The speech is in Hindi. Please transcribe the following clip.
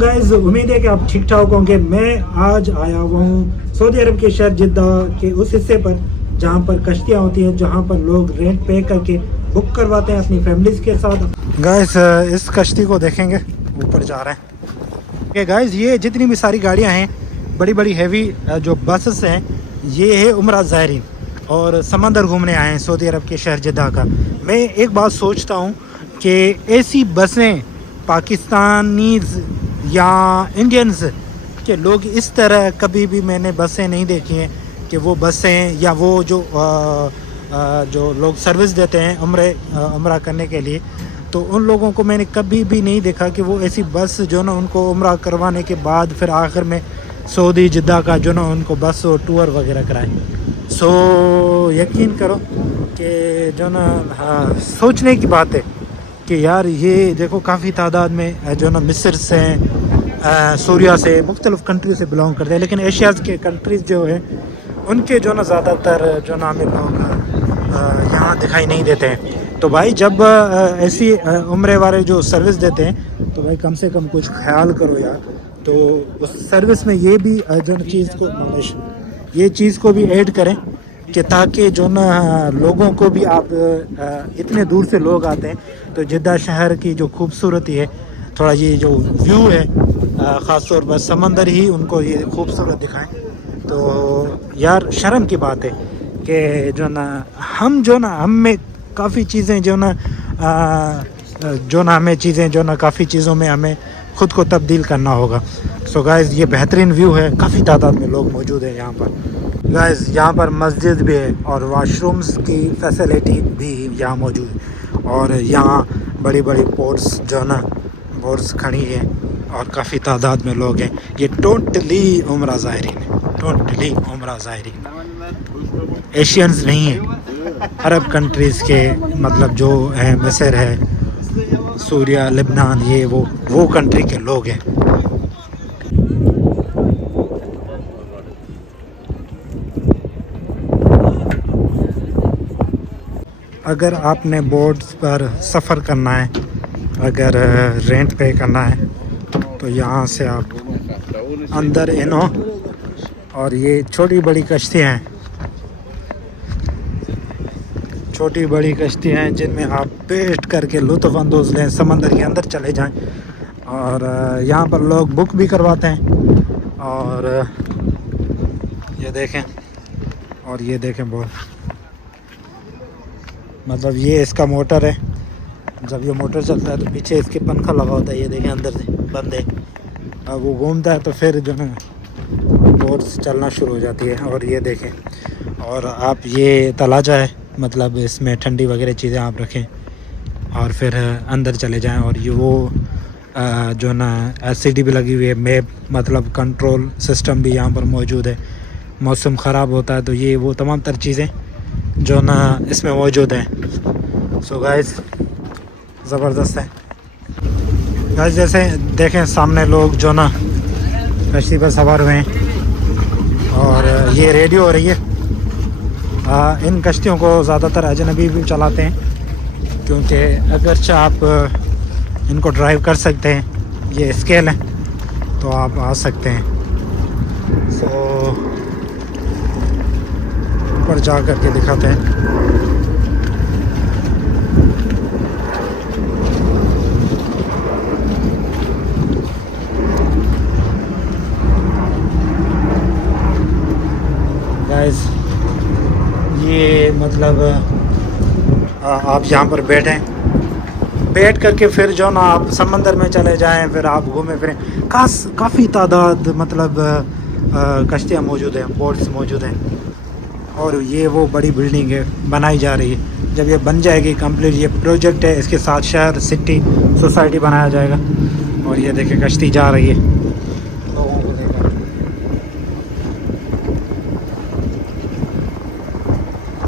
गाइस, उम्मीद है कि आप ठीक ठाक होंगे। मैं आज आया हुआ हूँ सऊदी अरब के शहर जिद्दा के उस हिस्से पर जहाँ पर कश्तियाँ होती हैं, जहाँ पर लोग रेंट पे करके बुक करवाते हैं अपनी फैमिलीज के साथ। गाइस, इस कश्ती को देखेंगे, ऊपर जा रहे हैं। ये गाइस, ये जितनी भी सारी गाड़ियाँ हैं, बड़ी बड़ी हैवी जो बसेस हैं, ये है उम्रा ज़ायरीन और समंदर घूमने आए हैं सऊदी अरब के शहर जिद्दा का। मैं एक बात सोचता हूँ कि ऐसी बसें पाकिस्तानीज़ या इंडियंस के लोग इस तरह कभी भी मैंने बसें नहीं देखी हैं कि वो बसें या वो जो लोग सर्विस देते हैं उम्रा करने के लिए, तो उन लोगों को मैंने कभी भी नहीं देखा कि वो ऐसी बस जो ना उनको उम्रा करवाने के बाद फिर आखिर में सऊदी जिद्दा का जो ना उनको बस और टूर वगैरह कराएं। सो यकीन करो कि जो ना सोचने की बात है कि यार ये देखो काफ़ी तादाद में जो ना मिस्र से सूरिया से मुख्तलिफ़ कंट्री से बिलोंग करते हैं, लेकिन एशियाज़ के कंट्रीज़ जो है उनके जो ना ज़्यादातर जो ना हमें लोग यहाँ दिखाई नहीं देते हैं। तो भाई जब ऐसी उम्रे वाले जो सर्विस देते हैं तो भाई कम से कम कुछ ख्याल करो यार। तो उस सर्विस में ये भी जो ये चीज़ को भी ऐड करें कि ताकि जो ना लोगों को भी आप इतने दूर से लोग आते हैं तो जिद्दा शहर की जो खूबसूरती है, थोड़ा ये जो व्यू है ख़ास तौर पर समंदर ही उनको ये खूबसूरत दिखाएं। तो यार शर्म की बात है कि जो ना हम में काफ़ी चीज़ें जो ना हमें चीज़ें जो ना काफ़ी चीज़ों में हमें ख़ुद को तब्दील करना होगा। सो गाइस, ये बेहतरीन व्यू है, काफ़ी तादाद में लोग मौजूद हैं यहाँ पर। गाइस, यहाँ पर मस्जिद भी है और वाशरूम्स की फैसिलिटी भी यहाँ मौजूद है और यहाँ बड़ी बड़ी बोट्स खड़ी हैं और काफ़ी तादाद में लोग हैं। ये टोटली उम्रा ज़ायरीन है, टोटली उम्रा ज़ायरीन, एशियंस नहीं है, अरब कंट्रीज़ के, मतलब जो है मिस्र है, सूरिया, लेबनान, ये वो कंट्री के लोग हैं। अगर आपने बोट्स पर सफ़र करना है, अगर रेंट पे करना है तो यहाँ से आप अंदर इनो और ये छोटी बड़ी कश्तियाँ हैं, छोटी बड़ी कश्तियाँ हैं जिनमें आप बैठ करके लुत्फ़ अंदोज़ लें, समंदर के अंदर चले जाएं। और यहाँ पर लोग बुक भी करवाते हैं। और ये देखें बहुत, मतलब ये इसका मोटर है, जब ये मोटर चलता है तो पीछे इसके पंखा लगा होता है, ये देखें अंदर से बंद है, अब वो घूमता है तो फिर जो है बोट्स चलना शुरू हो जाती है। और ये देखें, और आप ये तलाजा है, मतलब इसमें ठंडी वगैरह चीज़ें आप रखें और फिर अंदर चले जाएं। और ये वो जो ना एलसीडी भी लगी हुई है, मैप मतलब कंट्रोल सिस्टम भी यहाँ पर मौजूद है। मौसम ख़राब होता है तो ये वो तमाम तर चीज़ें जो ना इसमें मौजूद हैं। सो गाइस, ज़बरदस्त है गाइस। जैसे देखें सामने लोग जो ना कश्ती पर सवार हुए हैं और ये रेडियो हो रही है। इन कश्तियों को ज़्यादातर अजनबी भी चलाते हैं, क्योंकि अगरचे आप इनको ड्राइव कर सकते हैं, ये स्केल है तो आप आ सकते हैं। सो ऊपर जा कर के दिखाते हैं। गाइस, ये मतलब आप यहाँ पर बैठ करके फिर जो ना आप समंदर में चले जाएं, फिर आप घूमें फिरें। काफ़ी तादाद मतलब कश्तियाँ मौजूद हैं, बोट्स मौजूद हैं। और ये वो बड़ी बिल्डिंग है, बनाई जा रही है। जब ये बन जाएगी कंप्लीट, ये प्रोजेक्ट है, इसके साथ शहर, सिटी, सोसाइटी बनाया जाएगा। और ये देखें कश्ती जा रही है।